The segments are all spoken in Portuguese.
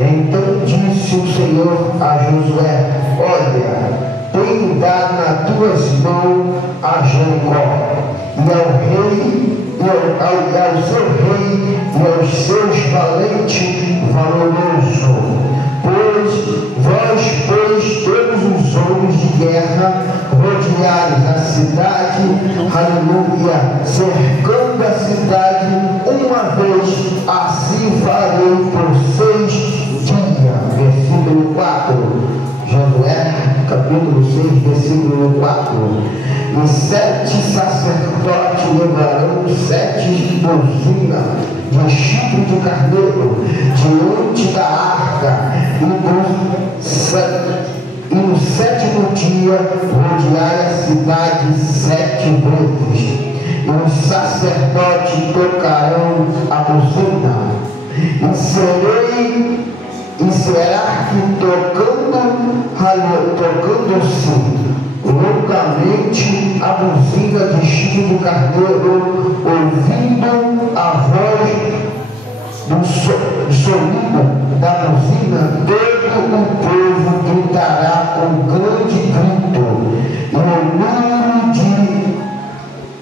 Então disse o Senhor a Josué: olha, tenho dado nas tuas mãos a Jericó, e ao rei, ao seu rei, e aos seus valentes valoroso. Pois todos os homens de guerra rodearam a cidade, aleluia, cercando a cidade uma vez, assim farei por 6 dias. Versículo 4, Josué, capítulo 6, versículo 4. E 7 sacerdotes levarão 7 bozinas de chifre de carneiro diante da arca, e no 7º dia rodear a cidade 7 vezes. E os sacerdotes tocarão a buzina, e será que tocando-se longamente a buzina de chifre do carneiro, ouvindo a voz do sonido da buzina, todo o povo gritará com grande grito,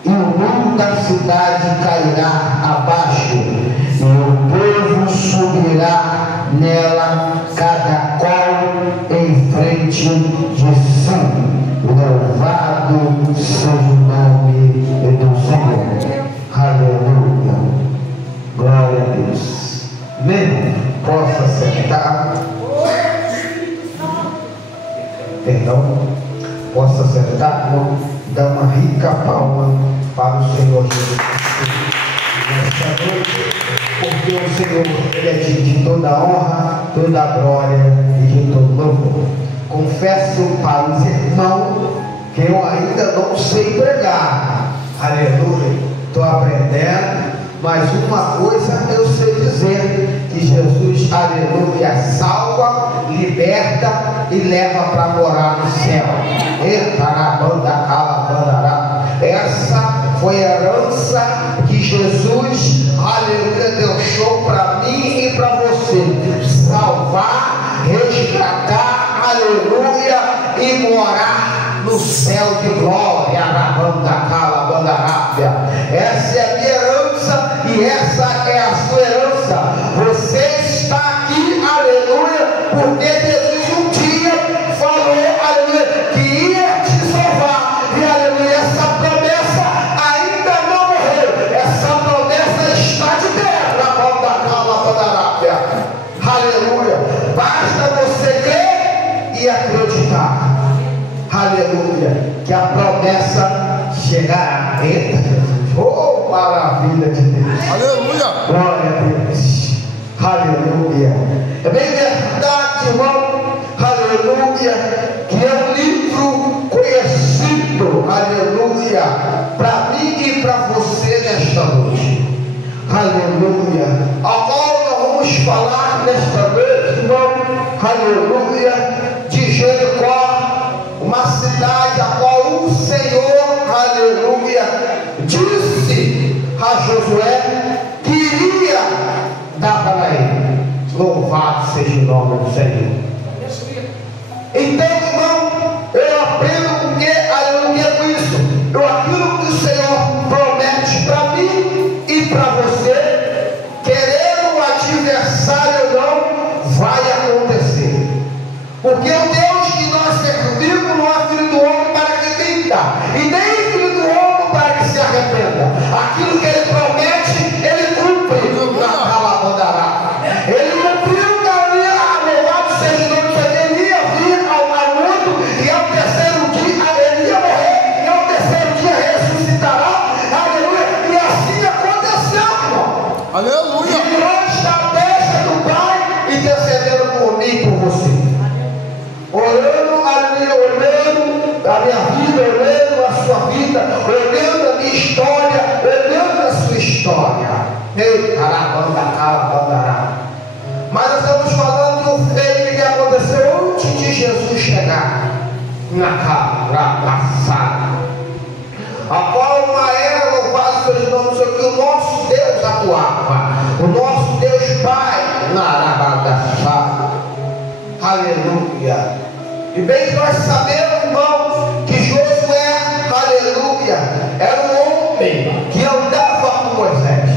e o muro da cidade cairá abaixo, e o povo subirá nela, cada qual em frente de si. Louvado seja o nome do Senhor. Aleluia. Glória a Deus. Amém. Possa sentar. Perdão. Possa sentar, irmão. Dá uma rica palma para o Senhor Jesus nesta noite, porque o Senhor, Ele é de toda honra, toda glória e de todo louvor. Confesso para os irmãos que eu ainda não sei pregar, aleluia, estou aprendendo, mas uma coisa eu sei dizer, que Jesus, aleluia, salva, liberta e leva para morar no céu. Essa foi a herança que Jesus, aleluia, deixou para mim e para você: salvar, resgatar, aleluia, e morar no céu de glória. Essa é a minha herança e essa é a sua herança. Você está aqui, aleluia, porque Jesus um dia falou, aleluia, que ia te salvar, e aleluia, essa promessa ainda não morreu, essa promessa está de pé. Aleluia, basta você crer e acreditar, aleluia, que a promessa chegará. Eita Jesus, oh maravilha de Deus, aleluia, glória a Deus, aleluia. É bem verdade, irmão, aleluia, que é um livro conhecido, aleluia, para mim e para você nesta noite, aleluia, ao qual nós vamos falar nesta noite, irmão, aleluia, de Jericó, uma cidade a qual o Senhor, aleluia, disse a Josué que iria dar para ele. Louvado seja o nome do Senhor. Então, irmão, eu aprendo com que, aleluia, com isso, aquilo que o Senhor promete para mim e para você, querendo o adversário ou não, vai acontecer. Porque o Deus que nós servimos não é filho do homem para que minta, e nem filho do homem para que se arrependa. Aquilo que ele promete, ele cumpre. Ele cumpriu na minha, louvado seja o nome do Senhor. Ele ia vir ao mundo, e ao terceiro dia ele ia morrer, e ao terceiro dia ressuscitará, aleluia, e assim aconteceu, irmão. Aleluia. E nós está à destra do Pai, intercedendo por mim e por você, orando, aleluia, orando a minha vida, orando a sua vida, orando a minha história, orando a sua história. Ei, mas nós estamos falando de um feito que aconteceu antes de Jesus chegar na passada, a qual uma era, louvado seja o nome do Senhor, que o nosso Deus atuava, o nosso Deus Pai, na Arabada, Aleluia. E bem que nós sabemos, irmãos, que Josué, aleluia, era um homem que andava com Moisés.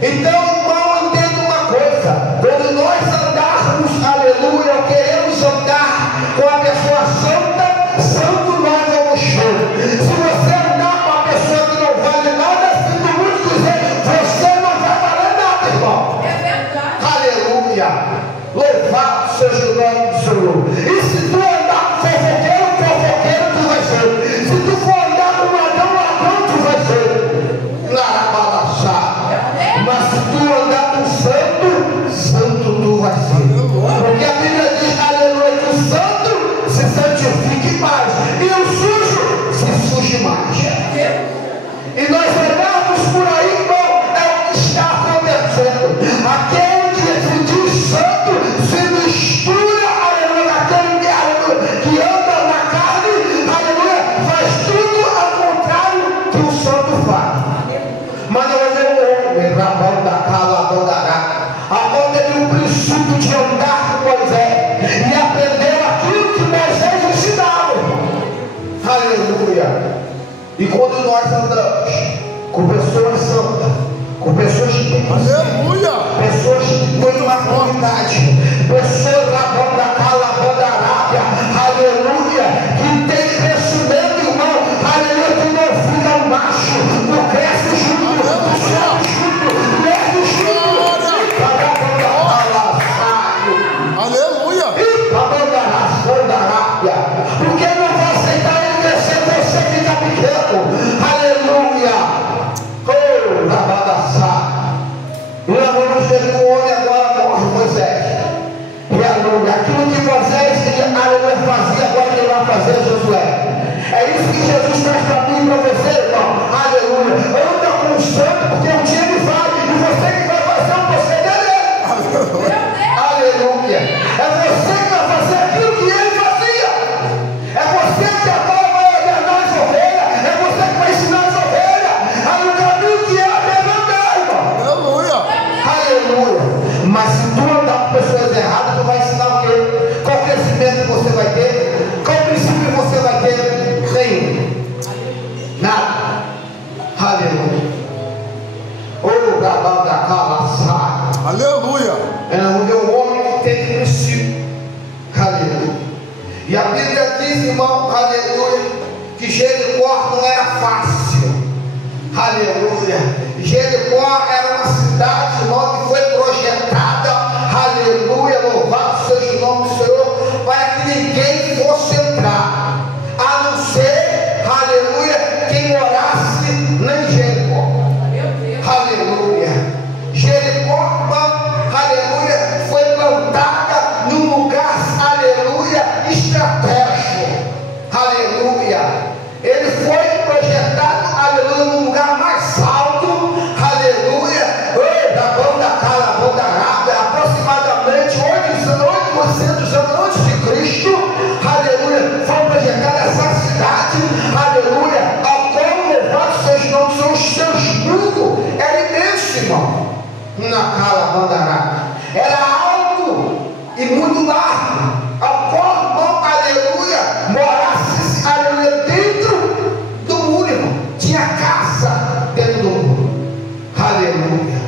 Então, irmão, entenda uma coisa: quando nós andarmos, aleluia, queremos andar com a pessoa santa, santo nós vamos ser. Se você andar com a pessoa que não vale nada, sinto muito dizer, você não vai valer nada, irmão. É verdade. Aleluia. Louvado seja o nome do Senhor. E se tu andar com fofoqueiro, tu vai ser. Se tu for andar com ladrão, tu vai ser. Larabalaçá. Mas se tu andar com santo, tu vai ser. Porque a Bíblia diz, aleluia, que o santo se santifique mais e o sujo se suje mais. E nós olhamos por aí, irmão, é o que está acontecendo. Aquele que se diz santo se mistura, aleluia, aquele que anda na carne, aleluia, faz tudo ao contrário que o santo faz. Mas não é o homem, Rabão da Cala, Bandará, aonde teve o princípio de andar com Moisés e aprender aquilo que Moisés ensinava. Aleluia. E quando nós andamos com pessoas santas, com pessoas que têm Aleluia. pessoas que têm maturidade, pessoas da banda Calabanda Arábia, aleluia, que tem crescimento, irmão, aleluia, que não fica macho, não cresce junto, não cresce junto, cresce junto, Aleluia. porque não vai aceitar ele crescer, você fica pequeno, aleluia. Oh, Rabadassá. E nós vamos ver que o homem agora morre, Moisés. E aleluia. Aquilo que Moisés aleluia, fazia, agora ele vai fazer Josué. É isso que Jesus traz para mim e para você, irmão. Aleluia. Anda com o santo, porque um dia ele vai, e você que vai fazer o proceder dele. Aleluia. É você que vai fazer aquilo que ele fazia. É você que agora vai ordenar as ovelhas. É você que vai ensinar as ovelhas. Aí o caminho que ela deve andar, irmão. Aleluia. Aleluia. Mas se tu andar com pessoas erradas, tu vai ensinar o quê? Qual crescimento você vai ter? Qual princípio você vai ter? Nenhum. Nada. Aleluia. Oh, Gabão da Calaçá. Aleluia. É um homem que tem princípio. Aleluia. E a Bíblia diz, irmão, aleluia, que Jericó não era fácil. Aleluia. Jericó era uma cidade, irmão, que foi projetada, aleluia, louvado seja o nome do Senhor, para que ninguém fosse entrar, a não ser, aleluia, quem morasse em Jericó. Aleluia. Jericó, irmão, aleluia, foi plantada num lugar, aleluia, estratégico. Aleluia. Ele foi projetado, aleluia, num lugar mais alto, aleluia, da banda Calabanda Arábia, aproximadamente 800 anos antes de Cristo, aleluia, foi projetada essa cidade, aleluia, ao qual louvado seja o nome do Senhor, os seus muros era imenso, irmão, na Calabanda Arábia, era alto e muito largo, ao qual, irmão, aleluia, morasse, aleluia, dentro do muro, irmão. Tinha casa dentro do muro. Aleluia.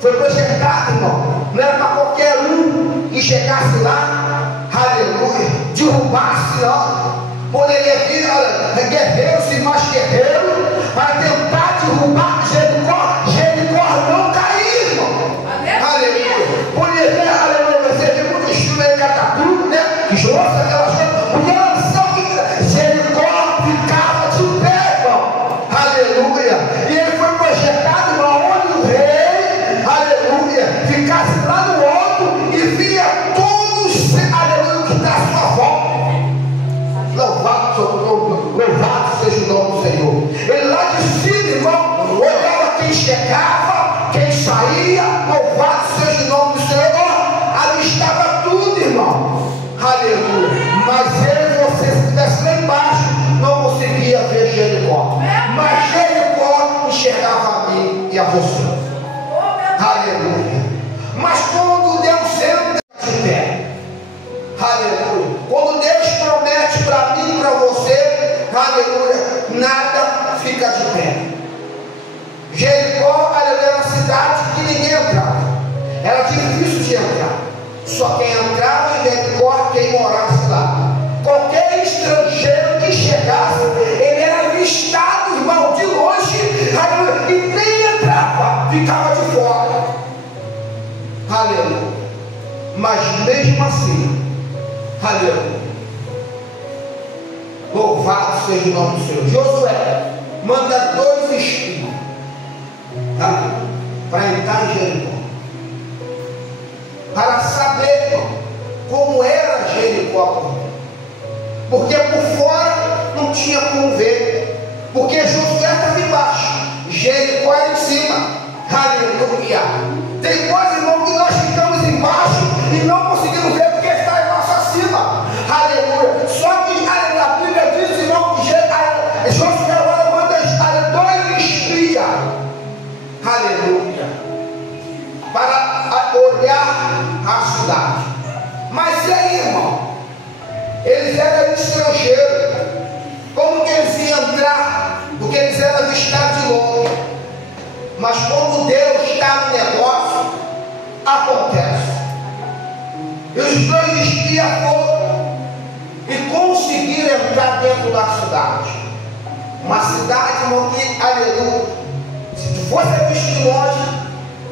Foi projetado, irmão. Não era para qualquer um que chegasse lá, aleluia, derrubasse, não. Poderia vir, guerreiros e mais guerreiros para tentar derrubar Jericó. Jericó não cair, irmão. Aleluia. Poderia ver, aleluia, você vê muito estilo aí, catapulta, né? Que jogou aquelas coisas. Porque ela sabe que Jericó ficava de pé, irmão. Aleluia. E ele foi projetado, irmão, onde o rei, aleluia, ficasse lá no alto e via todos, aleluia, que está à sua volta. Louvado seja o nome do Senhor. Ele lá de cima, irmão, olhava quem chegava, quem saía. Louvado seja o nome do Senhor. Ali estava tudo, irmão. Aleluia. Mas ele, você, se estivesse lá embaixo, não conseguia ver Jericó. Mas Jericó enxergava a mim e a você. Aleluia. Mas quando Deus entra de pé, só quem entrava em Jericó, quem morasse lá. Qualquer estrangeiro que chegasse, ele era avistado, irmão, de longe, e nem entrava, ficava de fora. Aleluia. Mas mesmo assim, aleluia, louvado seja o nome do Senhor. Josué manda 2 espias para entrar em Jericó, para saber como era Jericó, porque por fora não tinha como ver, porque Josué estava embaixo, Jericó era em cima. Aleluia. Tem coisa, irmão, que nós ficamos embaixo e não conseguimos ver porque está embaixo acima. Aleluia. Só que a Bíblia diz, irmão, que Josué agora manda 2 espias, aleluia, para olhar a cidade. Mas e aí, irmão? Eles eram estrangeiros. Como que eles iam entrar? Porque eles eram avistados de longe. Mas como Deus está no negócio, acontece. E os 2 espias foram e conseguiram entrar dentro da cidade. Uma cidade, irmão, que, aleluia, se tu fosse visto de longe,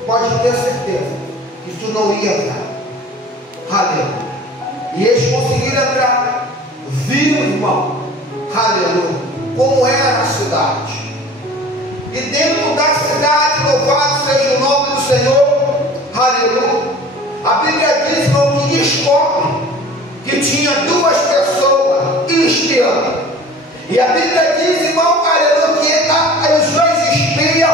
pode ter certeza que tu não ia entrar. Aleluia. E eles conseguiram entrar, viram, irmão, aleluia, como era a cidade. E dentro da cidade, louvado seja o nome do Senhor, aleluia, a Bíblia diz, irmão, que descobre que tinha 2 pessoas espiando. E a Bíblia diz, irmão, aleluia, que os 2 espias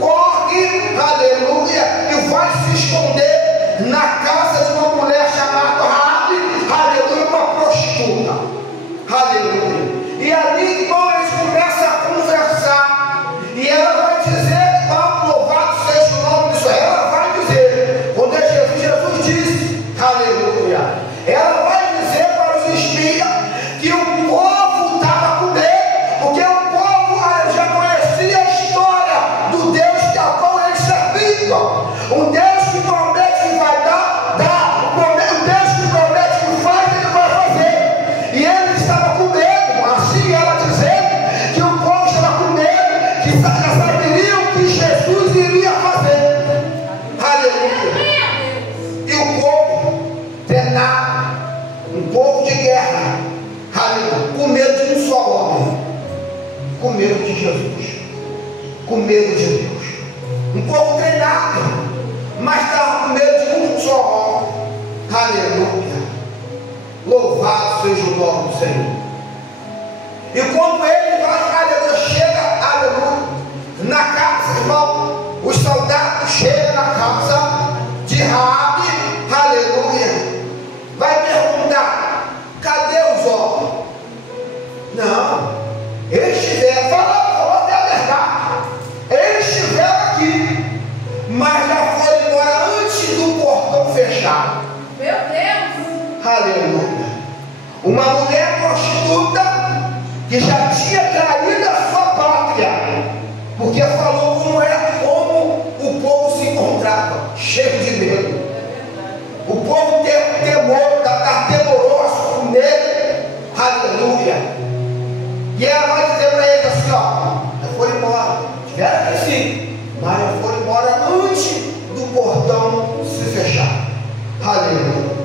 correm, aleluia, e vai se esconder na casa de uma mulher chamada Raabe, aleluia, uma prostituta, aleluia. E ali, irmão, eles começam a conversar, e ela vai dizer, irmão, louvado seja o nome do Senhor. Ela vai dizer, quando Jesus disse, aleluia, ela vai dizer para os espias que o povo estava com medo, porque o povo já conhecia a história do Deus que a qual eles serviam. Um Deus que promete que vai dar, dá. O Deus que promete que faz, ele vai fazer. E eles estavam com medo, assim ela dizendo que o povo estava com medo, que saberiam que Jesus iria fazer. Aleluia. E o povo treinado, um povo de guerra, aleluia, com medo de um só homem, com medo de Jesus, com medo de Deus. Um povo treinado, mas estava com medo de um só homem. Aleluia. Louvado seja o nome do Senhor. E quando ele vai, aleluia, chega, aleluia, na casa, irmão, os soldados chegam na casa de Raabe, aleluia, vai perguntar: cadê os homens? Não, eles estiveram, falou até a verdade, eles estiveram aqui, mas já foram embora antes do portão fechar. Meu Deus! Aleluia. Uma mulher prostituta que já tinha traído a sua pátria, porque falou como o povo se encontrava, cheio de medo. O povo teve temor, estava temoroso, com medo. Aleluia. E ela vai dizer para eles assim: ó, já foram embora, tiveram que sim, mas já foram embora antes do portão se fechar. Aleluia.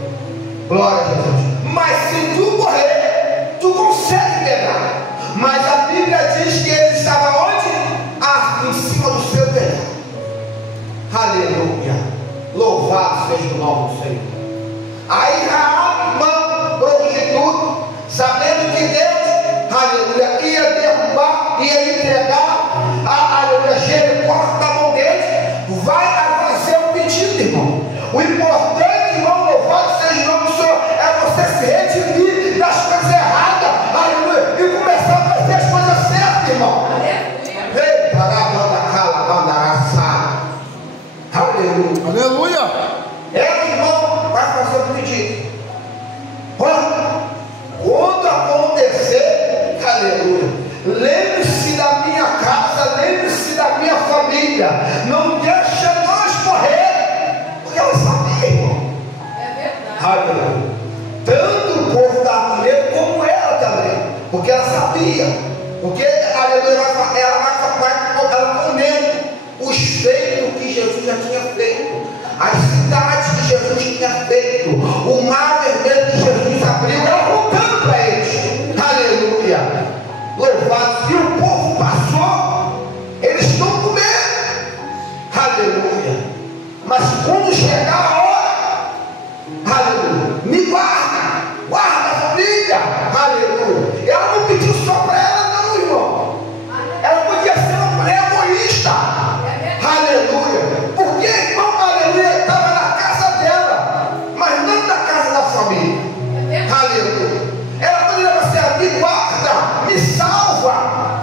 Glória a Jesus. Mas se tu correr, tu consegue pegar. Mas a Bíblia diz que ele estava onde? Em cima do seu telhado. Aleluia. Louvado seja o nome do Senhor. Aí Raabe, prostituta, sabendo que Deus, aleluia, ia derrubar, ia entregar aleluia, Jericó na mão deles, vai fazer um pedido, irmão. O importante, irmão, louvado seja o nome do Senhor, é você se redimir das coisas erradas, aleluia, e começar a fazer as coisas certas, irmão. Ei, aleluia. Aleluia. Irmão, vai fazer um pedido. Quando acontecer, aleluia, lembre-se da minha casa, lembre-se da minha família, não deixa nós morrer, porque ela sabia, irmão, Aleluia. Tanto o povo estava com medo como ela também, porque ela sabia, porque aleluia, ela comendo os feitos que Jesus já tinha feito, as cidades que Jesus tinha feito, o mar vermelho que Jesus abriu, ela contando para eles. Aleluia. Louvado. E o povo passou, eles estão com medo. Aleluia. Mas quando chegar a hora, aleluia, me guarda a família. Aleluia. Ela não pediu só para ela, não, irmão. Ela podia ser uma mulher egoísta. Aleluia. Porque, irmão, aleluia, estava na casa dela, mas não na casa da família. Aleluia. Ela poderia ser, me guarda, me salva.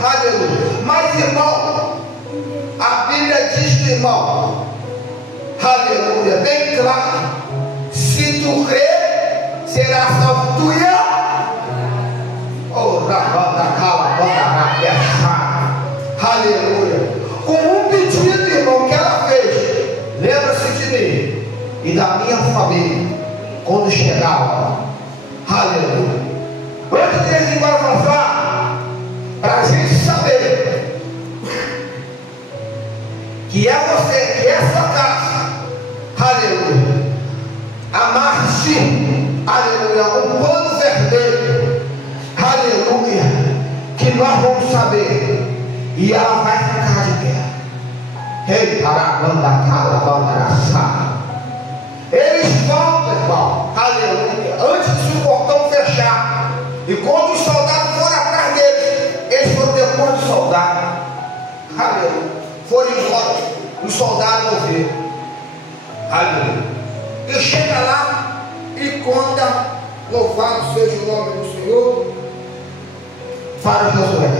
Aleluia. Mas, irmão, a Bíblia diz, irmão, aleluia, bem claro: se tu crer, será salvo tu e eu. Oh, aleluia. Com um pedido, irmão, que ela fez: lembra-se de mim e da minha família quando chegar a hora. Aleluia. Antes de eles embora avançar, para a gente saber que é você, que é essa casa, aleluia, amarre-se, aleluia, um pano vermelho, aleluia, que nós vamos saber, e ela vai ficar de pé. Ei, eles voltam, irmão, aleluia, antes do portão fechar, e quando os soldados foram atrás deles, eles foram depois do soldado, aleluia, foram embora, os soldados não viram, aleluia, e chega lá e conta: louvado seja o nome do Senhor, para Josué.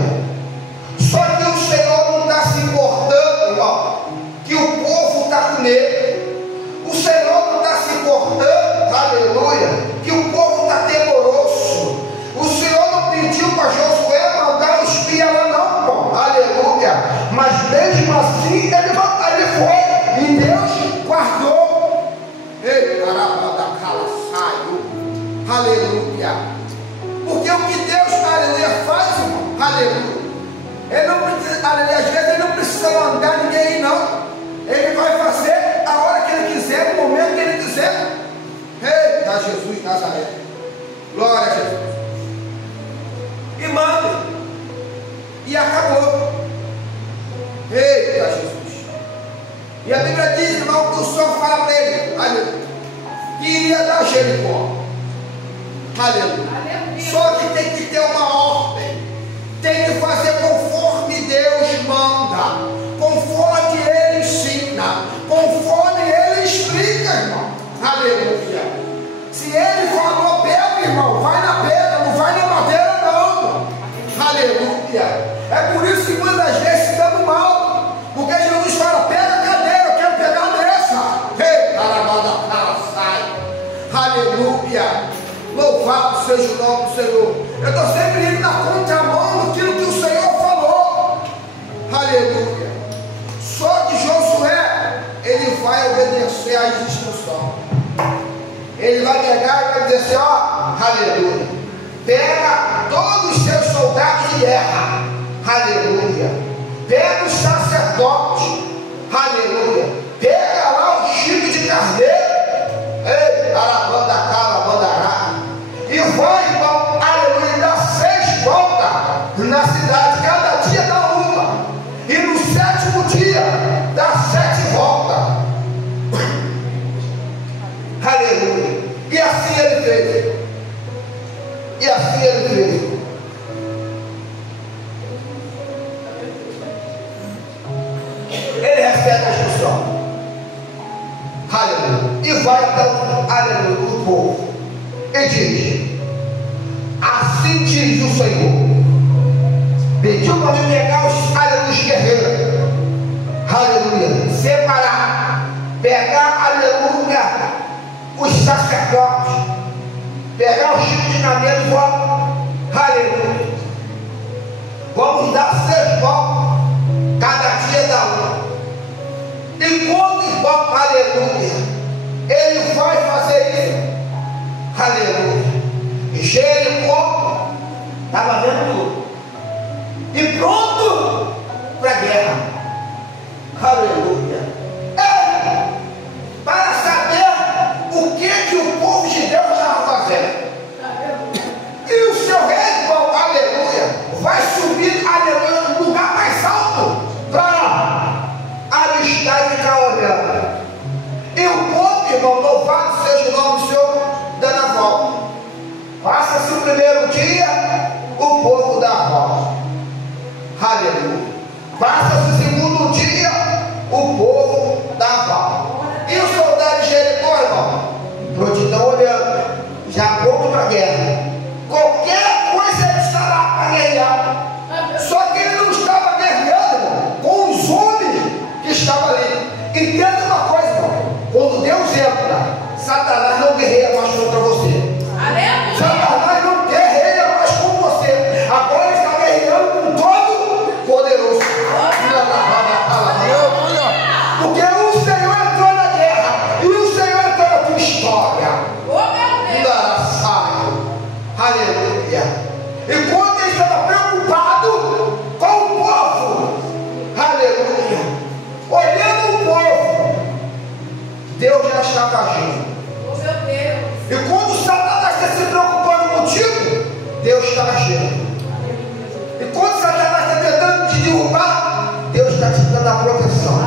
Só que o Senhor não está se importando, irmão, que o povo está com medo. O Senhor não está se importando, aleluia, que o povo está temoroso. O Senhor não pediu para Josué mandar um espia lá, não, irmão, aleluia. Mas mesmo assim ele foi, e Deus guardou. Ei, saiu, aleluia. Porque o que Deus, aleluia, faz, irmão, aleluia, ele não precisa, aleluia, às vezes ele não precisa mandar ninguém aí, não. Ele vai fazer a hora que ele quiser, no momento que ele quiser. Eita, Jesus Nazaré, glória a Jesus. E manda, e acabou. Eita, Jesus. E a Bíblia diz, irmão, que o Senhor fala para ele, aleluia, que iria dar Jericó. Aleluia. Só que tem que ter uma ordem, tem que fazer conforme Deus manda, conforme Ele ensina, conforme Ele explica, irmão. Aleluia. Se Ele falou pedra, irmão, vai na pedra, não vai na madeira, não, irmão. Aleluia. É por isso que muitas vezes se damos mal, porque Jesus fala: pega a cadeira, eu quero pegar dessa. Ei, carabada, sai. Aleluia. Louvado seja o nome do Senhor. Eu estou sempre indo na contramão daquilo que o Senhor falou. Aleluia. Só que Josué, ele vai obedecer às instruções. Ele vai pegar e vai dizer assim: ó, aleluia, pega todos os seus soldados de guerra, aleluia, pega os sacerdotes, aleluia, pega lá o chifre de carneiro, ei, arabanda, calabandará, e vai, irmão, aleluia, dar 6 voltas na cidade, cada dia dá uma, e no 7º dia dá 7 voltas. Aleluia. E assim ele fez. E assim ele fez. Ele recebe a instrução. Aleluia. E vai então, aleluia, o povo. E diz: assim diz o Senhor. Pediu para me pegar os, aleluia, os guerreiros. Aleluia. Separar. Pegar, aleluia, os sacerdotes, pegar o chifre de carneiro e volta, aleluia, vamos dar 6 voltas, cada dia dá uma, e quando volta, aleluia, ele vai fazer isso, primeiro dia, o povo dá a volta. Aleluia. Passa-se o segundo dia, o povo dá a volta. E o soldado de Jericó, irmão, prontidão olhando, já pronto para a guerra. Qualquer coisa ele está lá para guerrear. Só que ele não estava guerreando, irmão, com os homens que estavam ali. Entenda uma coisa, irmão, quando Deus entra, Satanás não guerreia mais contra você. Satanás não guerreia mais com você. Agora ele está guerreando com todo poderoso. Porque o Senhor entrou na guerra e o Senhor entrou na tua história. Aleluia. E quando ele estava preocupado com o povo, aleluia, olhando o povo, Deus já estava agindo. E quando Satanás está se preocupando contigo, Deus está agindo. E quando Satanás está tentando te derrubar, Deus está te dando a proteção.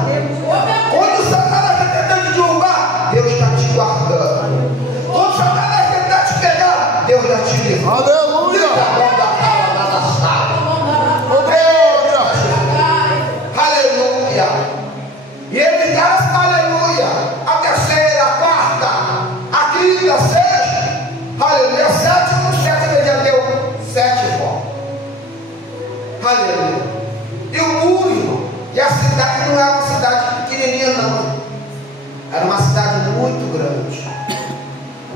Quando Satanás está tentando te derrubar, Deus está te guardando. Quando Satanás tentar te pegar, Deus já te livrou. Aleluia. Aleluia. E ele dá aleluia. A terceira, a quarta, a quinta, a sexta, aleluia. A sétima ele já deu 7 voltas. Aleluia. E o muro, irmão, e a cidade não é uma cidade pequenininha, não. Era uma cidade muito grande.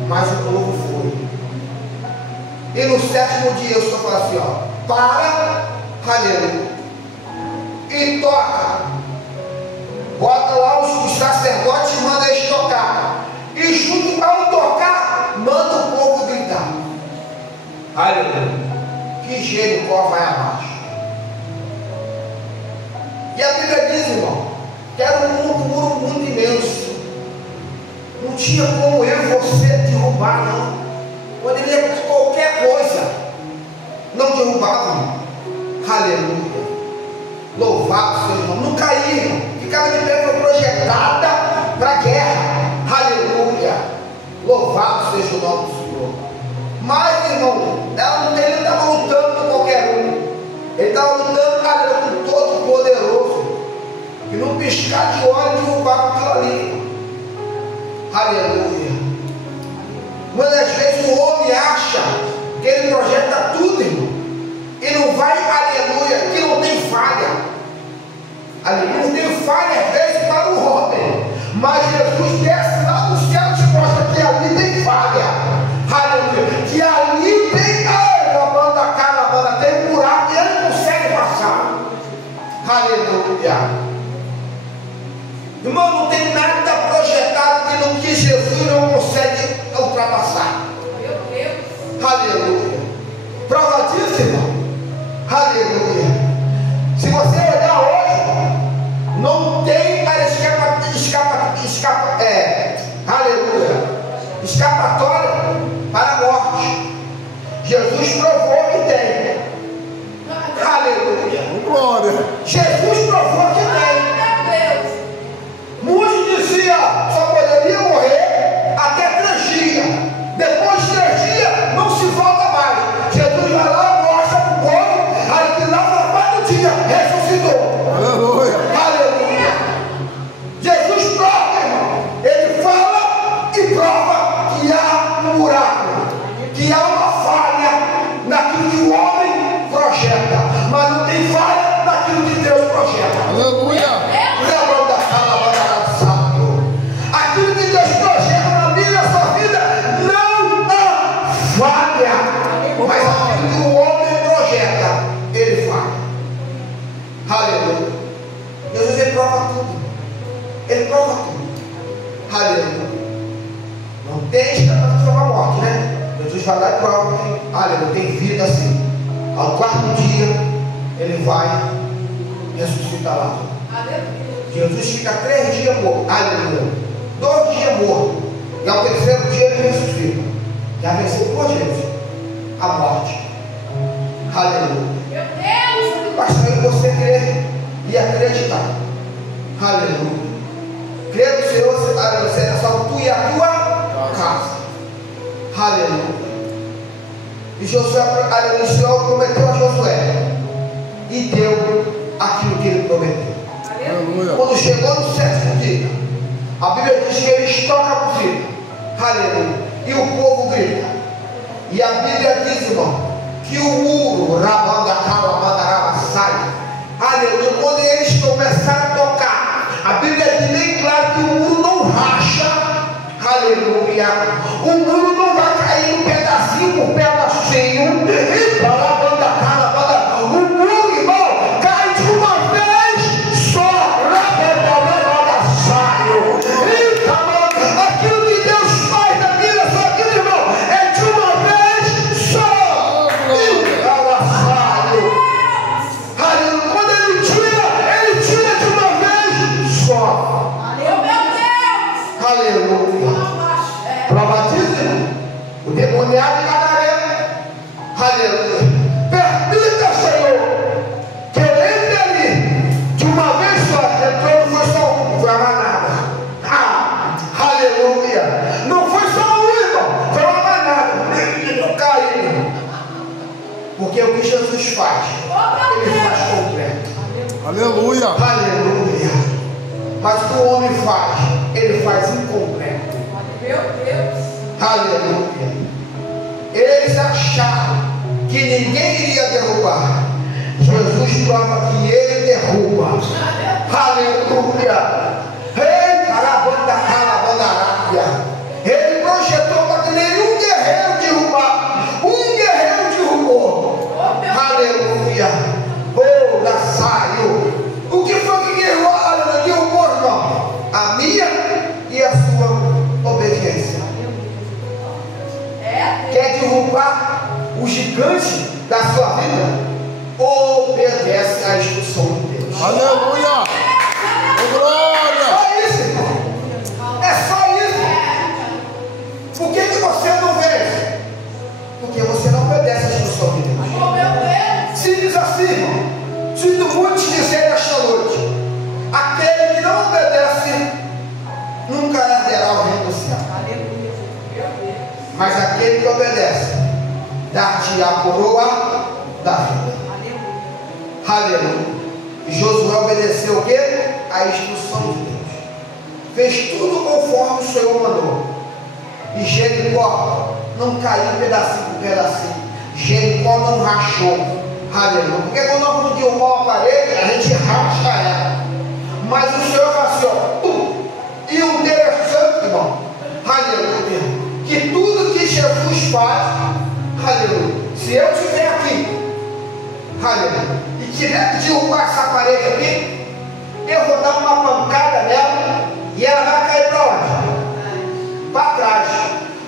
Mas o povo foi. E no 7º dia o Senhor fala assim, ó, para, aleluia, e toca. Bota lá os sacerdotes e manda eles tocar. E junto ao tocar, manda o povo gritar. Aleluia. Que Jericó vai abaixo. E a Bíblia diz, irmão, que era um muro muito imenso. Não tinha como eu e você derrubar, não. Poderia qualquer coisa. Não derrubava. Aleluia. Louvado seja o nome. Não caía, irmão. Ficava de pé, foi projetada para a guerra. Aleluia. Louvado seja o nome do Senhor. Mas, irmão, ele não estava lutando com qualquer um. Ele estava lutando, cara, com todo poderoso. E no piscar de olhos derrubava aquilo ali. Aleluia. Muitas vezes o homem acha que ele projeta tudo, irmão, e não vai, aleluia, que não tem falha. Aleluia. Não tem falha às vezes para o homem, mas Jesus desce lá no céu e te mostra que ali tem falha. Aleluia. Que ali tem a banda, caravana, tem um buraco e ele não consegue passar. Aleluia. Irmão, não tem nada projetado que Jesus não consegue ultrapassar. Meu Deus. Aleluia. Prova disso, irmão. Aleluia. Se você olhar hoje, não tem escapatória para a morte. Jesus provou que tem. Aleluia. Glória. Jesus provou que tem. Muitos diziam, só poderia morrer até 3 dias. Depois de 3 dias, não se volta mais. Jesus vai lá, mostra para o povo, aí que lá no 4º dia ressuscitou. Aleluia. Aleluia. Jesus prova, irmão. Ele fala e prova que há um buraco, que há uma falha naquilo que o homem projeta, mas não tem falha naquilo que Deus projeta. Aleluia. Aquilo que Deus projeta na minha e na sua vida não há falha, mas aquilo que o homem projeta, ele falha. Aleluia. Jesus, ele prova tudo. Ele prova tudo. Aleluia. Não tem escapatória para a morte, né? Jesus vai lá e prova. Aleluia. Tem vida assim. Ao 4º dia, ele vai ressuscitar lá. Jesus fica 3 dias morto. Aleluia. 2 dias morto. E ao 3º dia ele ressuscita. Já venceu por Jesus a morte. Aleluia. Meu Deus. Basta você crer e acreditar. Aleluia. Crer no Senhor, aleluia, será salvo tu e a tua casa. Aleluia. E Josué, o Senhor prometeu a Josué e deu aquilo que ele prometeu. Aleluia. Quando chegou no sétimo dia, a Bíblia diz que eles tocam a buzina. Aleluia. E o povo grita. E a Bíblia diz, irmão, que o muro, sai. Aleluia. Quando eles começaram a tocar, a Bíblia diz bem claro que o muro não racha. Aleluia. O muro não vai cair um pedacinho por pedacinho. E para a banda, o muro, irmão, cai de uma vez só. Aquilo que Deus faz na vida sua vida, irmão, é de uma vez só. Aleluia. Quando ele tira de uma vez só. Aleluia. Prova disso, o demoniado Gadareno. Aleluia. Permita, Senhor, que eu entre ali de uma vez só. Entrou, não foi só um, não foi mais nada. Aleluia. Não foi só um, irmão, foi mais nada. Caiu. Porque o que Jesus faz, ele faz completo. Aleluia. Aleluia. Mas o que o homem faz, ele faz incompleto. Meu Deus. Aleluia. Eles acharam que ninguém iria derrubar. Jesus prova que ele derruba. Aleluia. Ei, carabanda, calabandarábia. Ele projetou para que nenhum guerreiro derrubar. Um guerreiro derrubou. Aleluia. Oh, da saio. O que foi que derrubou, irmão? A minha e a sua obediência. Quer derrubar o gigante da sua vida? Obedece à instrução de Deus. Aleluia. Glória. Só isso, irmão. É só isso. Por que você não vence? Porque você não obedece à instrução de Deus. Simples assim, irmão. Sinto muito te dizer esta noite: aquele que não obedece nunca herderá o reino do céu. Mas aquele que obedece, dar-te a coroa da vida. Aleluia. E Josué obedeceu o quê? A instrução de Deus. Fez tudo conforme o Senhor mandou. E Jericó não caiu pedacinho por pedacinho. Jericó não rachou. Aleluia. Porque quando nós vamos derrubar uma parede, a gente racha ela. Mas o Senhor faz assim, ó. E o interessante, irmão, aleluia, que tudo que Jesus faz, aleluia, se eu estiver aqui, aleluia, e tiver que derrubar essa parede aqui, eu vou dar uma pancada nela e ela vai cair para onde? Para trás.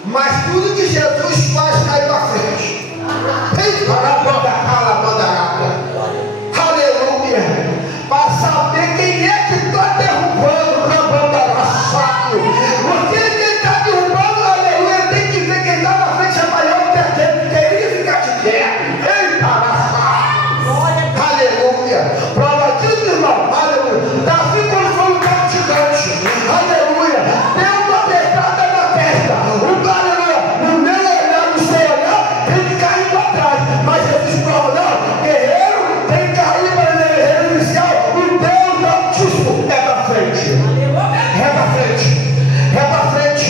Mas tudo que Jesus faz cai para frente. Aleluia. Para saber quem é que está derrubando o Rambandarassato. Porque quem está derrubando, aleluia, tem que ver quem está na frente é maior que aquele que queria ficar de pé. Aleluia. Prova disso, irmão. Aleluia. Davi, quando foi lutar com o gigante, aleluia, deu uma pedrada na testa. Aleluia. No meu olhar, no seu olhar, ele caiu para trás. Mas Jesus prova, não, guerreiro tem que cair para guerreiro inicial. O Deus Altíssimo é para frente. É para frente. É para frente.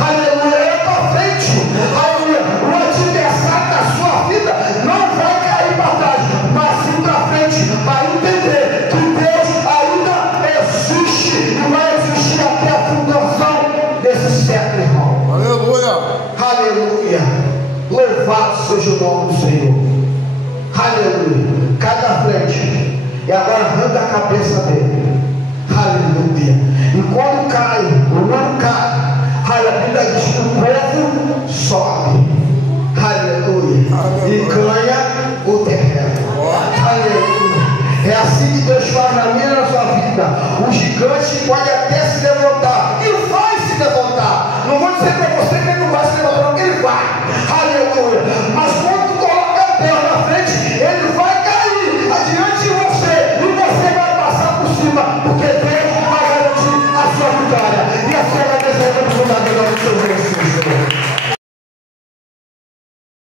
Aleluia. É para frente. Aleluia. O adversário da sua vida não vai cair para trás, mas sim para frente. Para entender que Deus ainda existe e vai existir até a fundação desse século, irmão. Aleluia. Aleluia. Louvado seja o nome do Senhor. Aleluia. Cai na frente. E agora arranca a cabeça dele. Aleluia. E quando cai, ou não cai, a Bíblia diz que o povo sobe. Aleluia. E ganha o terreno. Aleluia. É assim que Deus faz na minha e na sua vida. O gigante pode até